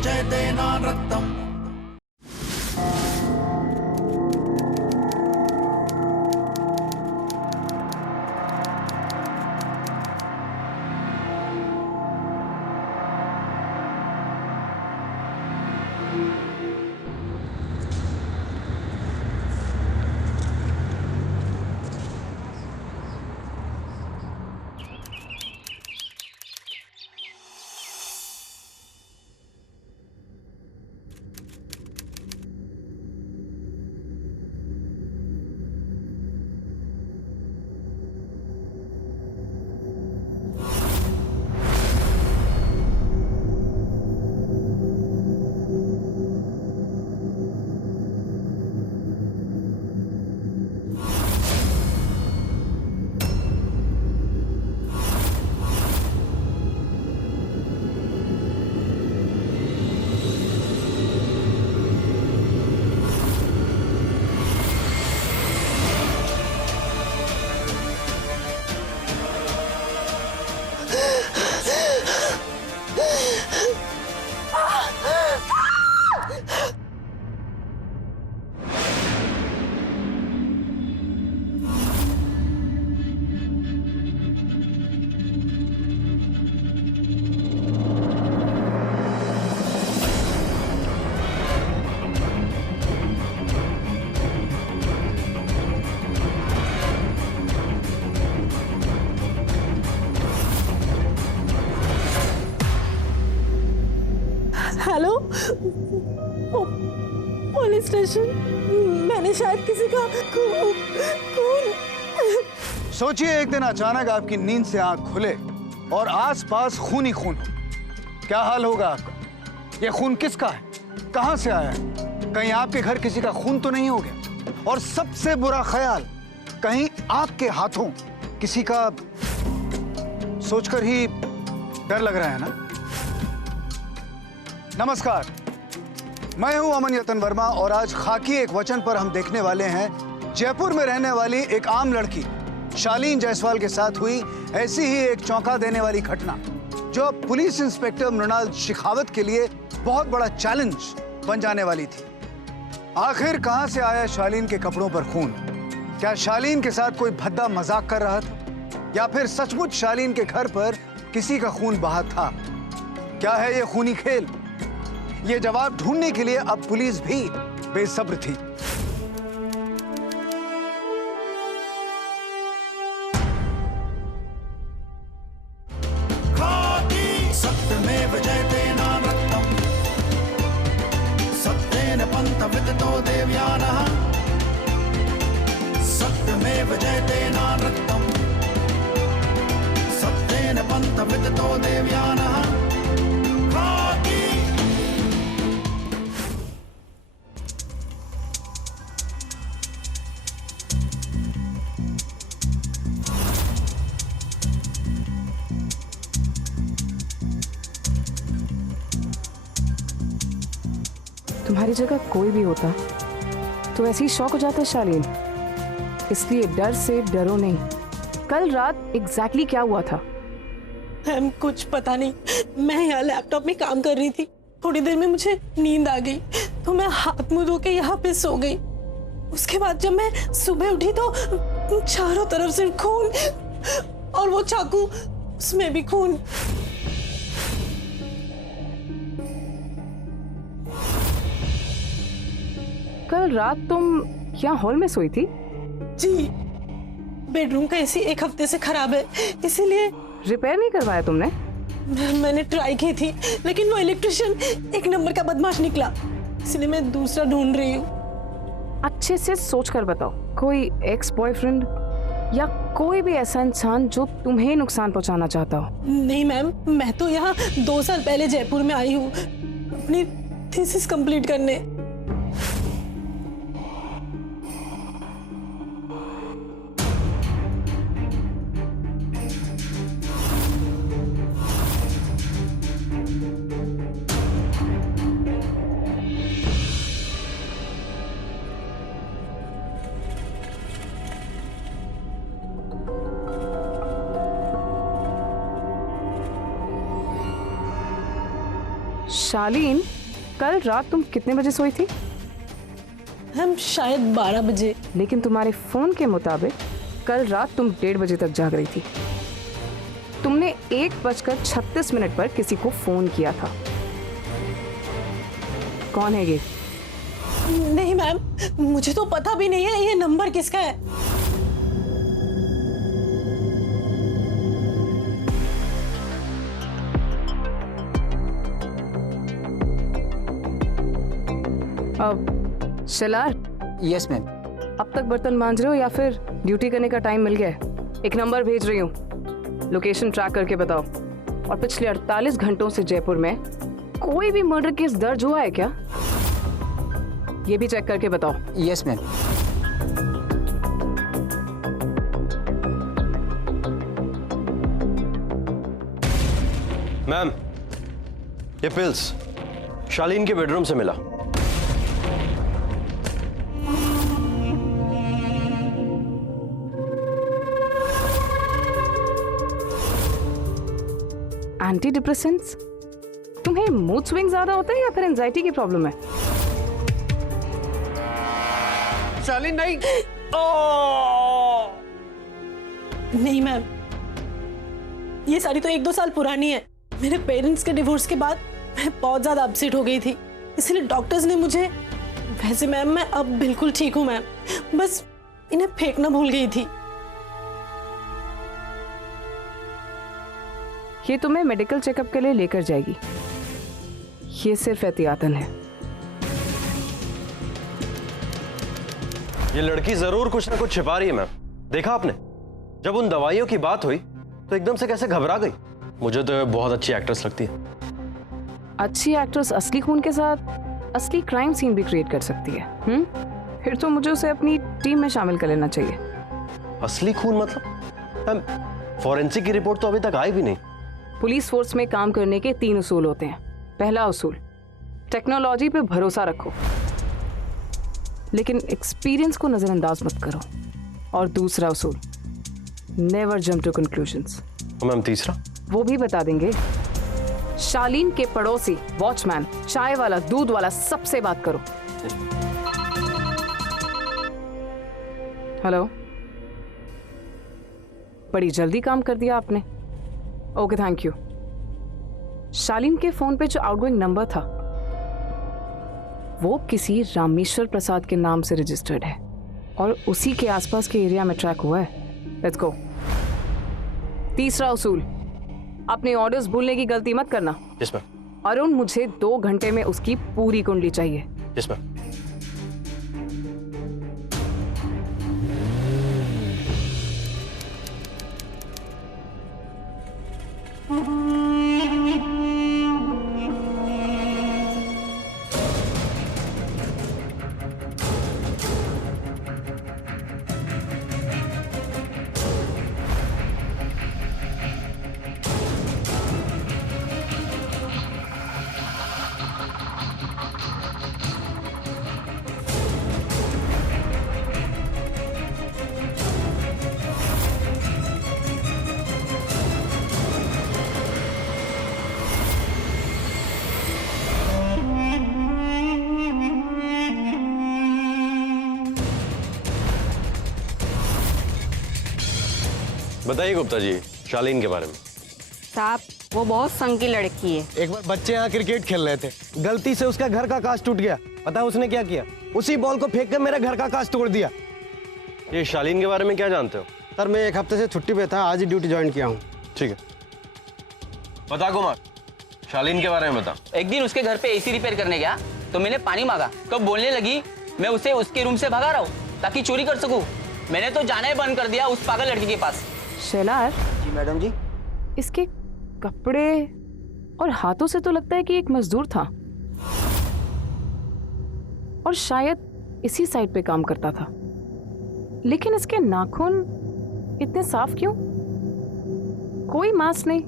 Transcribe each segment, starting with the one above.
जयते नानृत्तम्। Hello, police station. मैंने शायद किसी का खून। सोचिए एक दिन अचानक आपकी नींद से आंख खुले और आसपास खून ही खून हो, क्या हाल होगा आपका? ये खून किसका है, कहां से आया है? कहीं आपके घर किसी का खून तो नहीं हो गया? और सबसे बुरा ख्याल, कहीं आपके हाथों किसी का, सोचकर ही डर लग रहा है ना। नमस्कार, मैं हूं अमन यतन वर्मा और आज खाकी एक वचन पर हम देखने वाले हैं जयपुर में रहने वाली एक आम लड़की शालीन जायसवाल के साथ हुई ऐसी ही एक चौंका देने वाली घटना, जो अब पुलिस इंस्पेक्टर मृणाल शेखावत के लिए बहुत बड़ा चैलेंज बन जाने वाली थी। आखिर कहां से आया शालीन के कपड़ों पर खून? क्या शालीन के साथ कोई भद्दा मजाक कर रहा था, या फिर सचमुच शालीन के घर पर किसी का खून बहा था? क्या है ये खूनी खेल? ये जवाब ढूंढने के लिए अब पुलिस भी बेसब्र थी। खाकी सत्यमेव जयते नानृत्तम्। सत्येन पन्थविदतो देवयानः। सत्यमेव जयते नानृत्तम्। सत्येन पन्थविदतो देवयानः। खाकी तुम्हारी जगह कोई भी होता तो ऐसे ही शौक हो जाता शालीन, इसलिए डर से डरो नहीं। कल रात एग्जैक्टली क्या हुआ था? मैम कुछ पता नहीं, मैं यहाँ लैपटॉप में काम कर रही थी। थोड़ी देर में मुझे नींद आ गई तो मैं हाथ मुंह धो के यहाँ पे सो गई। उसके बाद जब मैं सुबह उठी तो चारों तरफ से खून, और वो चाकू, उसमें भी खून। कल रात तुम यहाँ हॉल में सोई थी? जी, बेडरूम का एसी एक हफ्ते से खराब है, इसीलिए। रिपेयर नहीं करवाया तुमने? मैंने ट्राई की थी, लेकिन वो इलेक्ट्रिशियन एक नंबर का बदमाश निकला, इसलिए मैं दूसरा ढूंढ रही हूँ। अच्छे से सोच कर बताओ, कोई एक्स बॉयफ्रेंड या कोई भी ऐसा इंसान जो तुम्हें नुकसान पहुंचाना चाहता हो? नहीं मैम, मैं तो यहाँ 2 साल पहले जयपुर में आई हूँ अपनी थीसिस कंप्लीट करने। शालीन, कल रात तुम कितने बजे सोई थी? हम शायद 12 बजे। लेकिन तुम्हारे फोन के मुताबिक कल रात तुम 1:30 बजे तक जाग रही थी। तुमने 1:36 पर किसी को फोन किया था। कौन है ये? नहीं मैम, मुझे तो पता भी नहीं है ये नंबर किसका है। अब शिलार, यस मैम। अब तक बर्तन मांज रहे हो या फिर ड्यूटी करने का टाइम मिल गया है? एक नंबर भेज रही हूँ, लोकेशन ट्रैक करके बताओ। और पिछले 48 घंटों से जयपुर में कोई भी मर्डर केस दर्ज हुआ है क्या? ये भी चेक करके बताओ। Yes ma'am. मैम, ये पिल्स शालीन के बेडरूम से मिला। Anti depressants? तुम्हें मूड स्विंग ज्यादा होता है या फिर एंजाइटी की प्रॉब्लम है? शालीन नहीं। नहीं मैम, ये साड़ी तो 1-2 साल पुरानी है। मेरे पेरेंट्स के डिवोर्स के बाद मैं बहुत ज्यादा अपसेट हो गई थी, इसलिए डॉक्टर्स ने मुझे। वैसे मैम मैं अब बिल्कुल ठीक हूँ मैम, बस इन्हें फेंकना भूल गई थी। ये तुम्हें मेडिकल चेकअप के लिए लेकर जाएगी। ये सिर्फ एहतियातन है। ये लड़की जरूर कुछ ना कुछ छिपा रही है मैम। देखा आपने, जब उन दवाइयों की बात हुई तो एकदम से कैसे घबरा गई। मुझे तो बहुत अच्छी एक्ट्रेस लगती है। अच्छी एक्ट्रेस असली खून के साथ असली क्राइम सीन भी क्रिएट कर सकती है। फिर तो मुझे उसे अपनी टीम में शामिल कर लेना चाहिए। असली खून मतलब? मैम, फॉरेंसिक की रिपोर्ट तो अभी तक आई भी नहीं। पुलिस फोर्स में काम करने के 3 उसूल होते हैं। पहला उसूल, टेक्नोलॉजी पे भरोसा रखो, लेकिन एक्सपीरियंस को नजरअंदाज मत करो। और दूसरा उसूल, never jump to conclusions. Ma'am, तीसरा? वो भी बता देंगे। शालीन के पड़ोसी, वॉचमैन, चाय वाला, दूध वाला, सबसे बात करो। हेलो, बड़ी जल्दी काम कर दिया आपने। Okay, thank you. शालीन के फोन पे जो आउटगोइंग नंबर था वो किसी रामेश्वर प्रसाद के नाम से रजिस्टर्ड है और उसी के आसपास के एरिया में ट्रैक हुआ है। Let's go. तीसरा उसूल, अपने ऑर्डर्स भूलने की गलती मत करना। Yes ma'am. अरुण, मुझे 2 घंटे में उसकी पूरी कुंडली चाहिए। Yes ma'am. बताइए गुप्ता जी, शालीन के बारे में। साहब, वो बहुत संग की लड़की है। एक बार बच्चे यहाँ क्रिकेट खेल रहे थे, गलती से उसका घर का कांच टूट गया। पता है उसने क्या किया? उसी बॉल को फेंक कर मेरे घर का कांच तोड़ दिया। ये शालीन के बारे में क्या जानते हो? सर, मैं 1 हफ्ते से छुट्टी पे था, आज ही ड्यूटी ज्वाइन किया हूँ। ठीक है, बता कुमार, शालीन के बारे में बता। एक दिन उसके घर पे एसी रिपेयर करने गया तो मैंने पानी मांगा तो बोलने लगी मैं उसे उसके रूम से भगा रहा हूँ ताकि चोरी कर सकूं। मैंने तो जाना ही बंद कर दिया उस पागल लड़की के पास। शैलार, जी मैडम जी। इसके कपड़े और हाथों से तो लगता है कि एक मजदूर था और शायद इसी साइड पे काम करता था। लेकिन इसके नाखून इतने साफ क्यों? कोई मांस नहीं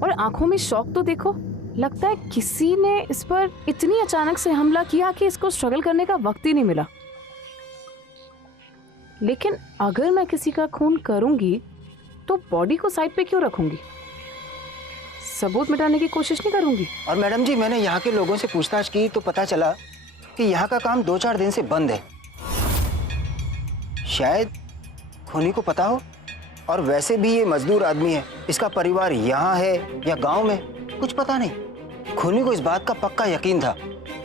और आंखों में शौक तो देखो। लगता है किसी ने इस पर इतनी अचानक से हमला किया कि इसको स्ट्रगल करने का वक्त ही नहीं मिला। लेकिन अगर मैं किसी का खून करूंगी तो बॉडी को साइड पे क्यों रखूंगी? सबूत मिटाने की कोशिश नहीं करूंगी। और मैडम जी, मैंने यहाँ के लोगों से पूछताछ की तो पता चला कि यहाँ का काम 2-4 दिन से बंद है। शायद खूनी को पता हो। और वैसे भी ये मजदूर आदमी है, इसका परिवार यहाँ है या गांव में, कुछ पता नहीं। खूनी को इस बात का पक्का यकीन था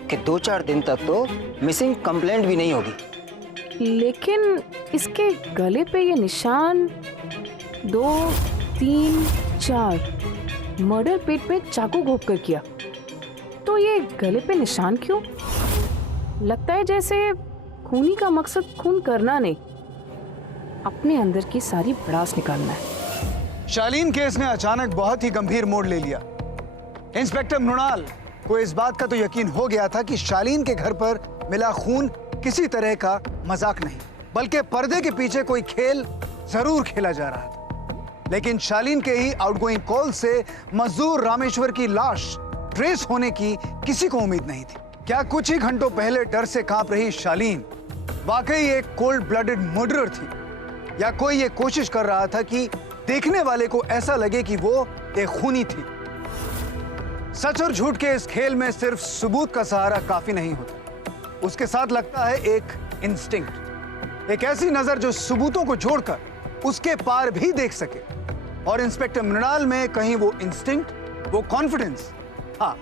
कि 2-4 दिन तक तो मिसिंग कंप्लेंट भी नहीं होगी। लेकिन इसके गले पे ये निशान 2, 3, 4 मर्डर पेट पे चाकू घोंप कर किया, तो ये गले पे निशान क्यों? लगता है जैसे खूनी का मकसद खून करना नहीं, अपने अंदर की सारी भड़ास निकालना है। शालीन केस ने अचानक बहुत ही गंभीर मोड़ ले लिया। इंस्पेक्टर मृणाल को इस बात का तो यकीन हो गया था कि शालीन के घर पर मिला खून किसी तरह का मजाक नहीं, बल्कि पर्दे के पीछे कोई खेल जरूर खेला जा रहा था। लेकिन शालीन के ही आउटगोइंग कॉल से मजदूर रामेश्वर की लाश ट्रेस होने की किसी को उम्मीद नहीं थी। क्या कुछ ही घंटों पहले डर से कांप रही शालीन वाकई एक कोल्ड ब्लडेड मर्डरर थी, या कोई ये कोशिश कर रहा था कि देखने वाले को ऐसा लगे कि वो एक खूनी थी? सच और झूठ के इस खेल में सिर्फ सबूत का सहारा काफी नहीं होता, उसके साथ लगता है एक इंस्टिंक्ट, एक ऐसी नजर जो सबूतों को जोड़कर उसके पार भी देख सके। और इंस्पेक्टर मृणाल में कहीं वो इंस्टिंक्ट, वो कॉन्फिडेंस, हाँ।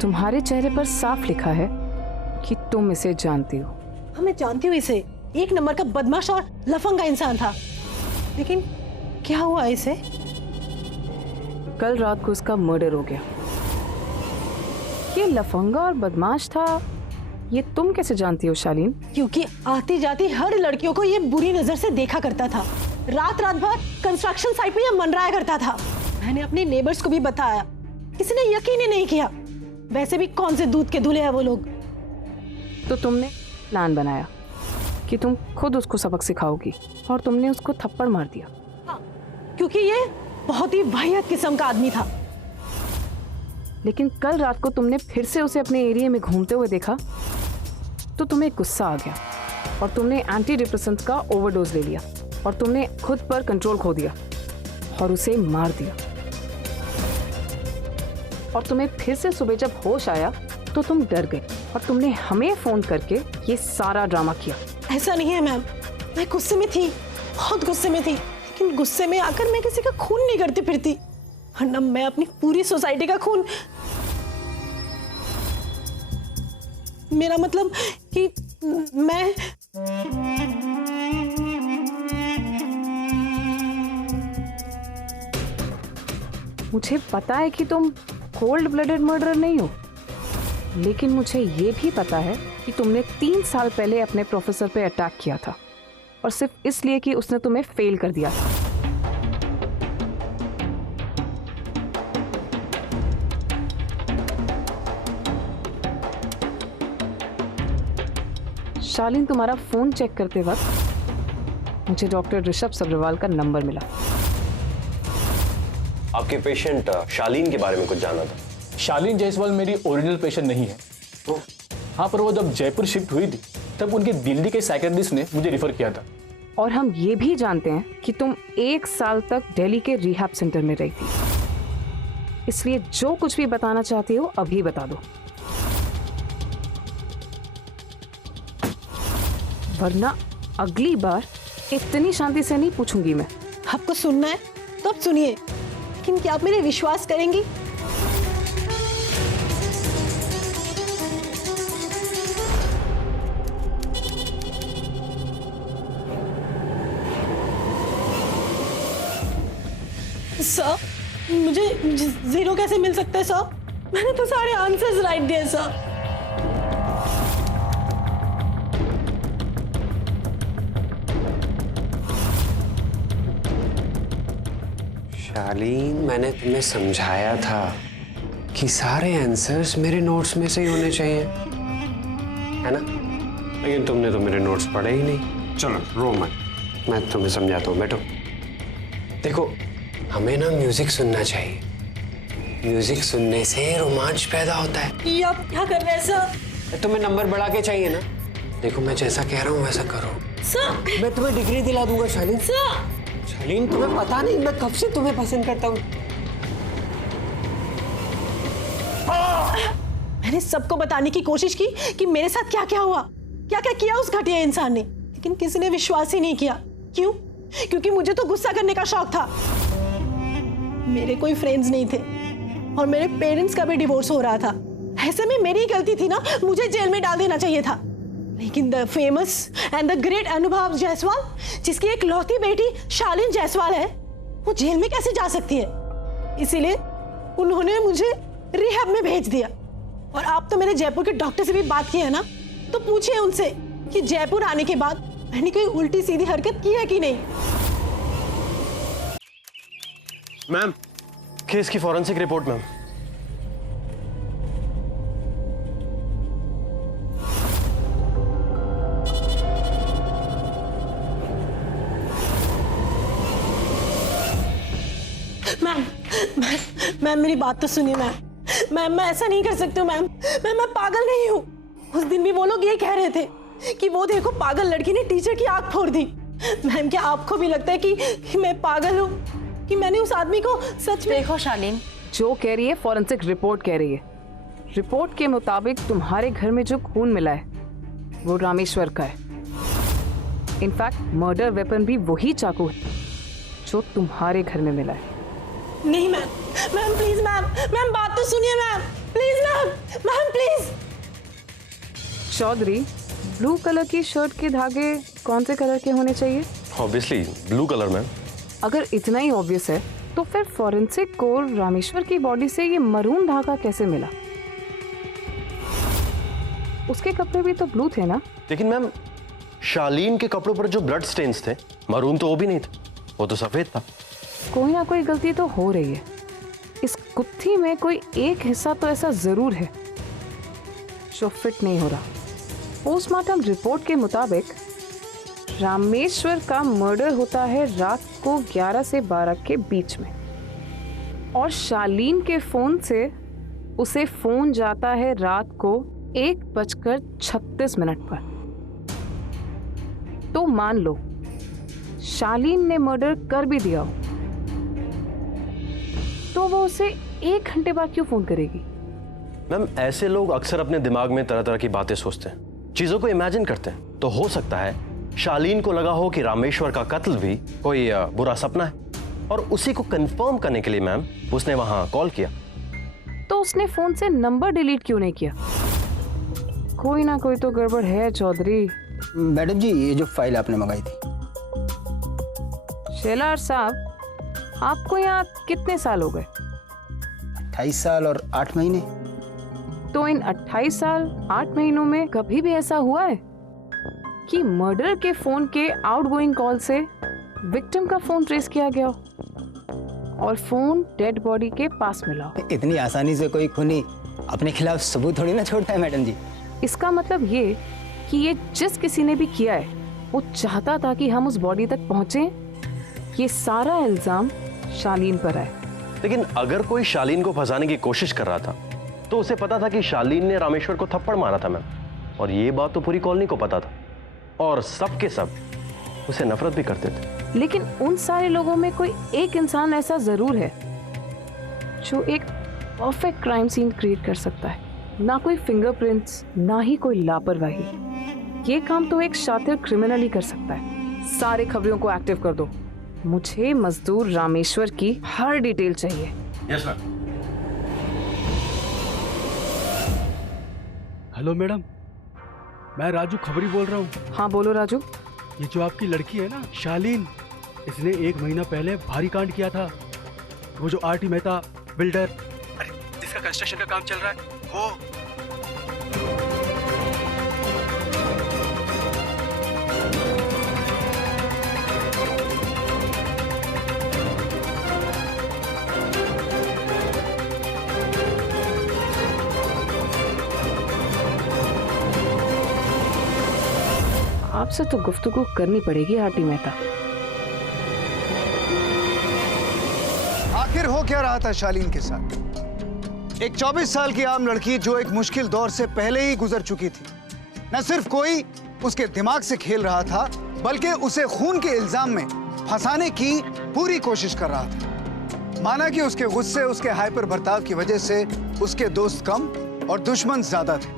तुम्हारे चेहरे पर साफ लिखा है कि तुम इसे जानती हो। हाँ, मैं जानती हूँ इसे। एक नंबर का बदमाश और लफंगा इंसान था। लेकिन क्या हुआ इसे? कल रात को इसका मर्डर हो गया। ये लफंगा और बदमाश था, ये तुम कैसे जानती हो शालीन? क्योंकि आती जाती हर लड़कियों को ये बुरी नजर से देखा करता था। रात रात भर कंस्ट्रक्शन साइट पे ये मनराया करता था। मैंने अपने नेबर्स को भी बताया, किसी ने यकीन ही नहीं किया। वैसे भी कौन से दूध के धुले हैं वो लोग। तो तुमने प्लान बनाया कि तुम खुद उसको सबक सिखाओगी और तुमने उसको थप्पड़ मार दिया। हाँ, क्योंकि ये बहुत ही वाहियात किस्म का आदमी था। लेकिन कल रात को तुमने फिर से उसे अपने एरिया में घूमते हुए देखा तो तुम्हें गुस्सा आ गया और तुमने एंटी डिप्रेसेंट्स का ओवरडोज ले लिया और तुमने खुद पर कंट्रोल खो दिया और उसे मार दिया। और तुम्हें फिर से सुबह जब होश आया तो तुम डर गई और तुमने हमें फोन करके ये सारा ड्रामा किया। ऐसा नहीं है मैम, मैं गुस्से में थी, बहुत गुस्से में थी। लेकिन गुस्से में आकर मैं किसी का खून नहीं करती फिरती, वरना मैं अपनी पूरी सोसाइटी का खून, मेरा मतलब कि मैं मुझे पता है कि तुम कोल्ड ब्लडेड मर्डरर नहीं हो, लेकिन मुझे ये भी पता है कि तुमने 3 साल पहले अपने प्रोफेसर पे अटैक किया था और सिर्फ इसलिए कि उसने तुम्हें फेल कर दिया था। शालीन, तुम्हारा फोन चेक करते वक्त मुझे डॉक्टर ऋषभ सब्रवाल का नंबर मिला। आपके पेशेंट शालीन के बारे में कुछ जाना था? शालीन जायसवाल मेरी ओरिजिनल पेशेंट नहीं है। हाँ, पर वो जब जयपुर शिफ्ट हुई थी तब उनके दिल्ली के साइकेट्रिस्ट ने मुझे रिफर किया था। और हम ये भी जानते हैं कि तुम 1 साल तक दिल्ली के रिहैब सेंटर में रही थी, इसलिए जो कुछ भी बताना चाहती हो अभी बता दो, वरना अगली बार इतनी शांति से नहीं पूछूंगी मैं। आपको सुनना है तो अब सुनिए, लेकिन क्या आप मेरे विश्वास करेंगी? सर, मुझे 0 कैसे मिल सकता है सर? मैंने तो सारे आंसर्स राइट दिए सर। शालीन, मैंने तुम्हें समझाया था कि सारे आंसर्स मेरे नोट्स में से ही होने चाहिए, है ना? लेकिन तुमने तो मेरे नोट्स पढ़े ही नहीं। चलो रो मत, मैं तुम्हें समझाता हूँ, बैठो। देखो, हमें ना म्यूजिक सुनना चाहिए। म्यूजिक सुनने से रोमांच पैदा होता है। ये आप क्या कर रहे हैं सर? तुम्हें नंबर बढ़ा के चाहिए ना? देखो, मैं जैसा कह रहा हूँ वैसा करो। सर मैं तुम्हें डिग्री दिला दूंगा शालीन। शालीन तुम्हें पता नहीं मैं कब से तुम्हें पसंद करता हूँ। मैंने सबको बताने की कोशिश की कि मेरे साथ क्या क्या हुआ, क्या क्या किया उस घटिया इंसान ने, लेकिन किसी ने विश्वास ही नहीं किया। क्यों? क्योंकि मुझे तो गुस्सा करने का शौक था। मेरे कोई फ्रेंड्स नहीं थे और मेरे पेरेंट्स का भी डिवोर्स हो रहा था। ऐसे में मेरी गलती थी ना, मुझे जेल में डाल देना चाहिए था। लेकिन the famous and the great अनुभव जायसवाल, जिसकी एक लौती बेटी शालीन जायसवाल है, वो जेल में कैसे जा सकती है? इसीलिए उन्होंने मुझे रिहैब में भेज दिया। और आप तो मेरे जयपुर के डॉक्टर से भी बात की है ना, तो पूछिए उनसे कि जयपुर आने के बाद मैंने कोई उल्टी सीधी हरकत की है कि नहीं। मैम, केस की फॉरेंसिक रिपोर्ट मैम। मैम मेरी बात तो सुनिए मैम। मैं ऐसा नहीं कर सकती हूँ मैम। मैं पागल नहीं हूँ। उस दिन भी वो लोग ये कह रहे थे कि वो देखो पागल लड़की ने टीचर की आंख फोड़ दी। मैम क्या आपको भी लगता है कि मैं पागल हूँ, कि मैंने उस आदमी को सच में? देखो शालीन, जो कह रही है फॉरेंसिक रिपोर्ट कह रही है। रिपोर्ट के मुताबिक तुम्हारे घर में जो खून मिला है वो रामेश्वर का है। इनफैक्ट मर्डर वेपन भी वही चाकू है जो तुम्हारे घर में मिला है। नहीं मैम, प्लीज मैम बात तो सुनिए ma'am, please ma'am please. Chaudhary, blue colour की शर्ट के धागे कौन से कलर के होने चाहिए? Obviously blue colour ma'am. अगर इतना ही ऑब्वियस है तो फिर फॉरेंसिक को रामेश्वर की बॉडी से ये मरून धागा कैसे मिला? उसके कपड़े भी तो ब्लू थे ना? लेकिन मैम शालीन के कपड़ों पर जो ब्लड स्टेन्स थे, मरून तो वो भी नहीं था, वो तो सफेद था। कोई ना कोई गलती तो हो रही है। इस गुत्थी में कोई एक हिस्सा तो ऐसा जरूर है जो फिट नहीं हो रहा। पोस्टमार्टम रिपोर्ट के मुताबिक रामेश्वर का मर्डर होता है रात को 11 से 12 के बीच में, और शालीन के फोन से उसे फोन जाता है रात को 1:36 पर। तो मान लो शालीन ने मर्डर कर भी दिया हो, तो वो उसे 1 घंटे बाद क्यों फोन करेगी? मैम ऐसे लोग अक्सर अपने दिमाग में तरह तरह की बातें सोचते हैं, चीजों को इमेजिन करते हैं। तो हो सकता है शालीन को लगा हो कि रामेश्वर का कत्ल भी कोई बुरा सपना है, और उसी को कंफर्म करने के लिए मैम उसने वहां कॉल किया। तो उसने फोन से नंबर डिलीट क्यों नहीं किया? कोई ना कोई तो गड़बड़ है चौधरी। मैडम जी, ये जो फाइल आपने मंगाई थी। शेलार साहब, आपको यहाँ कितने साल हो गए? 28 साल और 8 महीने। तो इन 28 साल 8 महीनों में कभी भी ऐसा हुआ है कि मर्डर के फोन के आउटगोइंग कॉल से विक्टिम का फोन ट्रेस किया गया और फोन डेड बॉडी के पास मिला? इतनी आसानी से कोई खूनी अपने खिलाफ सबूत थोड़ी ना छोड़ता है मैडम जी। इसका मतलब ये कि ये जिस किसी ने भी किया है वो चाहता था कि हम उस बॉडी तक पहुंचे। ये सारा इल्जाम शालीन पर है। लेकिन अगर कोई शालीन को फंसाने की कोशिश कर रहा था तो उसे पता था कि शालीन ने रामेश्वर को थप्पड़ मारा था मैम, और ये बात तो पूरी कॉलोनी को पता था, और सब के सब उसे नफरत भी करते थे। लेकिन उन सारे लोगों में कोई एक इंसान ऐसा जरूर है जो एक परफेक्ट क्राइम सीन क्रिएट कर सकता है। ना कोई फिंगरप्रिंट्स, ना ही कोई लापरवाही। ये काम तो एक शातिर क्रिमिनल ही कर सकता है। सारे खबरों को एक्टिव कर दो। मुझे मजदूर रामेश्वर की हर डिटेल चाहिए। Yes ma'am. हेलो मैडम, मैं राजू खबरी बोल रहा हूँ। हाँ बोलो राजू। ये जो आपकी लड़की है ना शालीन, इसने 1 महीना पहले भारी कांड किया था। वो जो आरटी मेहता बिल्डर, अरे जिसका कंस्ट्रक्शन का काम चल रहा है, वो आपसे तो गुफ्तगू करनी पड़ेगी आरटी मेहता। आखिर हो क्या रहा था शालीन के साथ? एक 24 साल की आम लड़की जो एक मुश्किल दौर से पहले ही गुजर चुकी थी। न सिर्फ कोई उसके दिमाग से खेल रहा था, बल्कि उसे खून के इल्जाम में फंसाने की पूरी कोशिश कर रहा था। माना कि उसके गुस्से, उसके हाइपर बर्ताव की वजह से उसके दोस्त कम और दुश्मन ज्यादा थे,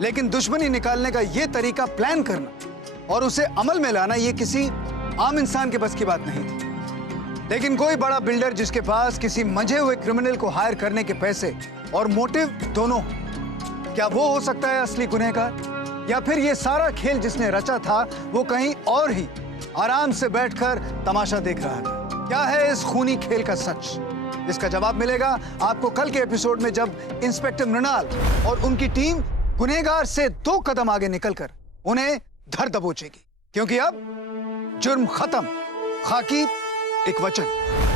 लेकिन दुश्मनी निकालने का यह तरीका प्लान करना और उसे अमल में लाना यह किसी आम इंसान के बस की बात नहीं थी। लेकिन कोई बड़ा बिल्डर जिसके पास किसी मंझे हुए क्रिमिनल को हायर करने के पैसे और मोटिव दोनों, क्या वो हो सकता है असली गुनहगार? या फिर ये सारा खेल जिसने रचा था वो कहीं और ही आराम से बैठकर तमाशा देख रहा था? क्या है इस खूनी खेल का सच? इसका जवाब मिलेगा आपको कल के एपिसोड में, जब इंस्पेक्टर मृणाल और उनकी टीम गुनहगार से 2 कदम आगे निकलकर उन्हें धर दबोचेगी। क्योंकि अब जुर्म खत्म, खाकी एक वचन।